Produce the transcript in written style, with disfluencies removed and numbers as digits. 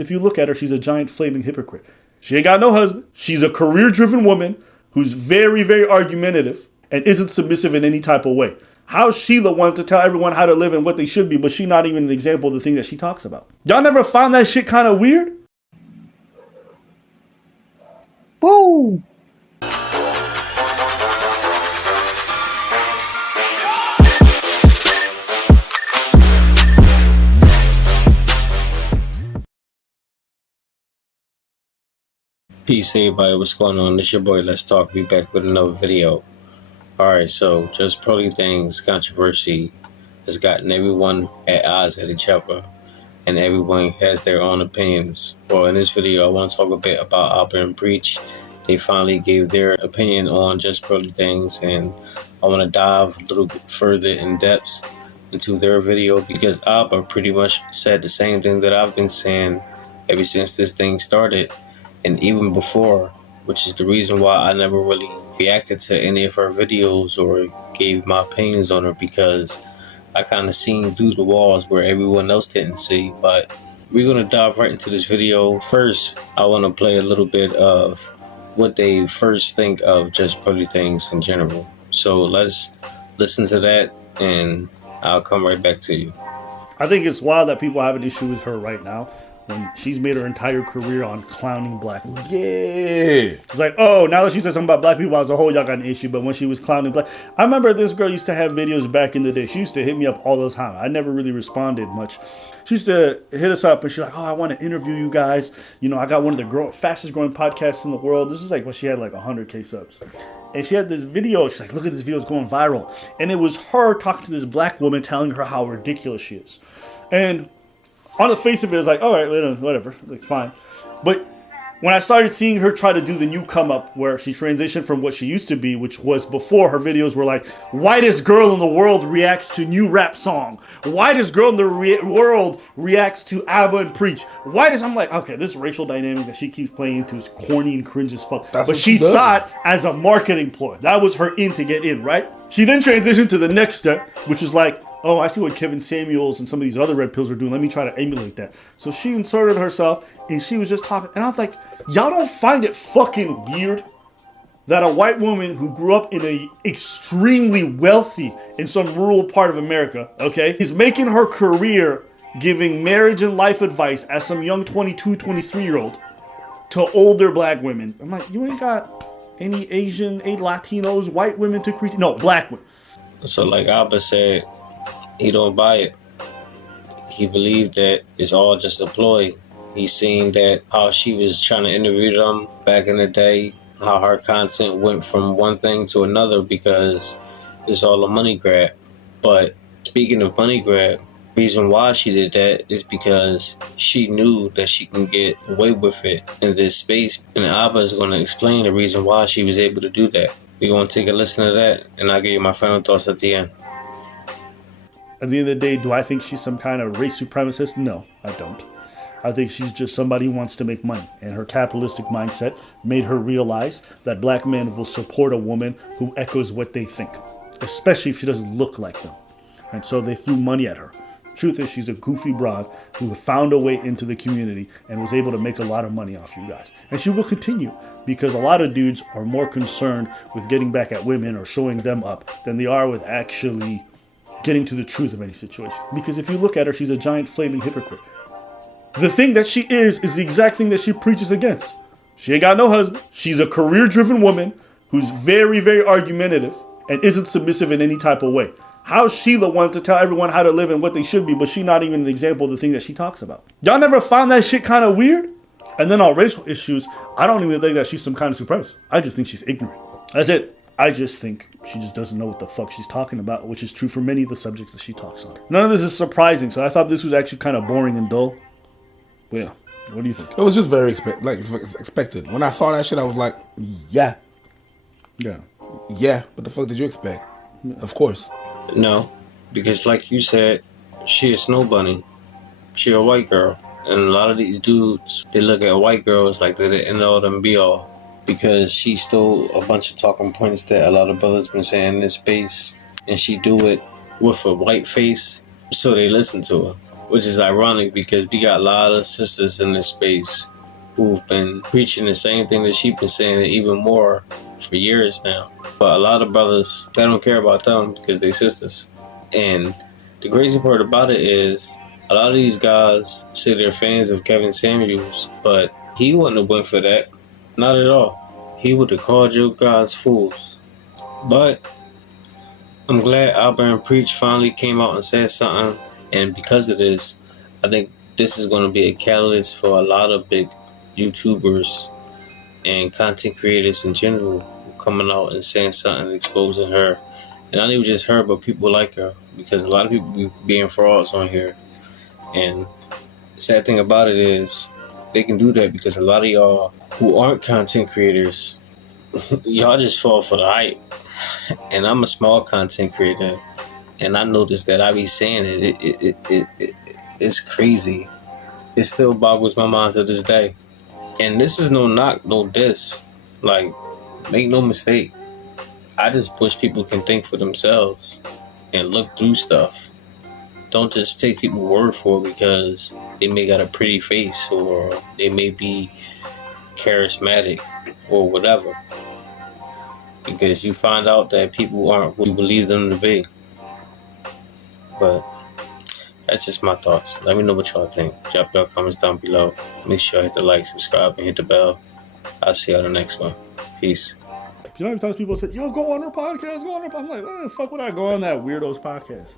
If you look at her, she's a giant flaming hypocrite. She ain't got no husband. She's a career-driven woman who's very, very argumentative and isn't submissive in any type of way. How's she the one to tell everyone how to live and what they should be, but she not even an example of the thing that she talks about? Y'all never found that shit kind of weird? Woo! Peace everybody, what's going on? It's your boy Let's Talk. Be back with another video. Alright, so Just Pearly Things controversy has gotten everyone at odds at each other, and everyone has their own opinions. Well, in this video I want to talk a bit about Abba and Breach. They finally gave their opinion on Just Pearly Things, and I want to dive a little bit further in depth into their video, because Abba pretty much said the same thing that I've been saying ever since this thing started. And even before, which is the reason why I never really reacted to any of her videos or gave my opinions on her, because I kind of seen through the walls where everyone else didn't see. But we're going to dive right into this video. First, I want to play a little bit of what they first think of Just Pearly Things in general. So let's listen to that and I'll come right back to you. I think it's wild that people have an issue with her right now, when she's made her entire career on clowning black women. Yeah. It's like, oh, now that she said something about black people as a whole, y'all got an issue. But when she was clowning black, I remember this girl used to have videos back in the day. She used to hit me up all the time. I never really responded much. She used to hit us up and she's like, oh, I want to interview you guys. You know, I got one of the fastest growing podcasts in the world. This is like when she had like 100K subs. And she had this video. She's like, look at this video, it's going viral. And it was her talking to this black woman telling her how ridiculous she is. And on the face of it, it's like, all right, whatever, it's fine. But when I started seeing her try to do the new come up, where she transitioned from what she used to be, which was before her videos were like, whitest girl in the world reacts to new rap song. Whitest girl in the world reacts to Abba and Preach. I'm like, okay, this racial dynamic that she keeps playing into is corny and cringe as fuck. But she saw it as a marketing ploy. That was her in to get in, right? She then transitioned to the next step, which is like, oh, I see what Kevin Samuels and some of these other red pills are doing. Let me try to emulate that. So she inserted herself and she was just talking. And I was like, y'all don't find it fucking weird that a white woman who grew up in a extremely wealthy, in some rural part of America, okay, is making her career giving marriage and life advice as some young 22, 23-year-old to older black women? I'm like, you ain't got any Asian, Latinos, white women to critique. No, black women. So like Abba said, he don't buy it. He believed that it's all just a ploy. He's seen that how she was trying to interview them back in the day, how her content went from one thing to another because it's all a money grab. But speaking of money grab, reason why she did that is because she knew that she can get away with it in this space. And Abba is going to explain the reason why she was able to do that. We're going to take a listen to that and I'll give you my final thoughts at the end. At the end of the day, do I think she's some kind of race supremacist? No, I don't. I think she's just somebody who wants to make money. And her capitalistic mindset made her realize that black men will support a woman who echoes what they think, especially if she doesn't look like them. And so they threw money at her. Truth is, she's a goofy broad who found a way into the community and was able to make a lot of money off you guys. And she will continue, because a lot of dudes are more concerned with getting back at women or showing them up than they are with actually getting to the truth of any situation. Because if you look at her, she's a giant flaming hypocrite. The thing that she is the exact thing that she preaches against. She ain't got no husband. She's a career-driven woman who's very, very argumentative and isn't submissive in any type of way. How's she the one to tell everyone how to live and what they should be, but she not even an example of the thing that she talks about? Y'all never found that shit kind of weird? And then on racial issues, I don't even think that she's some kind of supremacist. I just think she's ignorant. That's it. I just think she just doesn't know what the fuck she's talking about, which is true for many of the subjects that she talks on. None of this is surprising, so I thought this was actually kind of boring and dull. But yeah, what do you think? It was just very expected. When I saw that shit, I was like, yeah. What the fuck did you expect? Yeah. Of course. No, because like you said, she a snow bunny. She a white girl. And a lot of these dudes, they look at white girls like they're the end all and be all. Because she stole a bunch of talking points that a lot of brothers been saying in this space, and she do it with a white face, so they listen to her. which is ironic because we got a lot of sisters in this space who've been preaching the same thing that she's been saying, and even more for years now. But a lot of brothers, they don't care about them because they sisters. And the crazy part about it is a lot of these guys say they're fans of Kevin Samuels, but he wouldn't have went for that. Not at all. He would have called you guys fools. But I'm glad Albert Preach finally came out and said something. And because of this, I think this is going to be a catalyst for a lot of big YouTubers and content creators in general coming out and saying something, exposing her. And not even just her, but people like her. Because a lot of people be being frauds on here. And the sad thing about it is they can do that because a lot of y'all who aren't content creators, y'all just fall for the hype. And I'm a small content creator, and I noticed that I be saying it's crazy. It still boggles my mind to this day. And this is no knock, no diss. Like, make no mistake. I just wish people can think for themselves and look through stuff. Don't just take people's word for it because they may got a pretty face or they may be charismatic or whatever. Because you find out that people aren't who you believe them to be. But that's just my thoughts. Let me know what y'all think. Drop your comments down below. Make sure you hit the like, subscribe, and hit the bell. I'll see you on the next one. Peace. You know how many times people say, yo, go on her podcast, go on her podcast. I'm like, why the fuck would I go on that weirdo's podcast?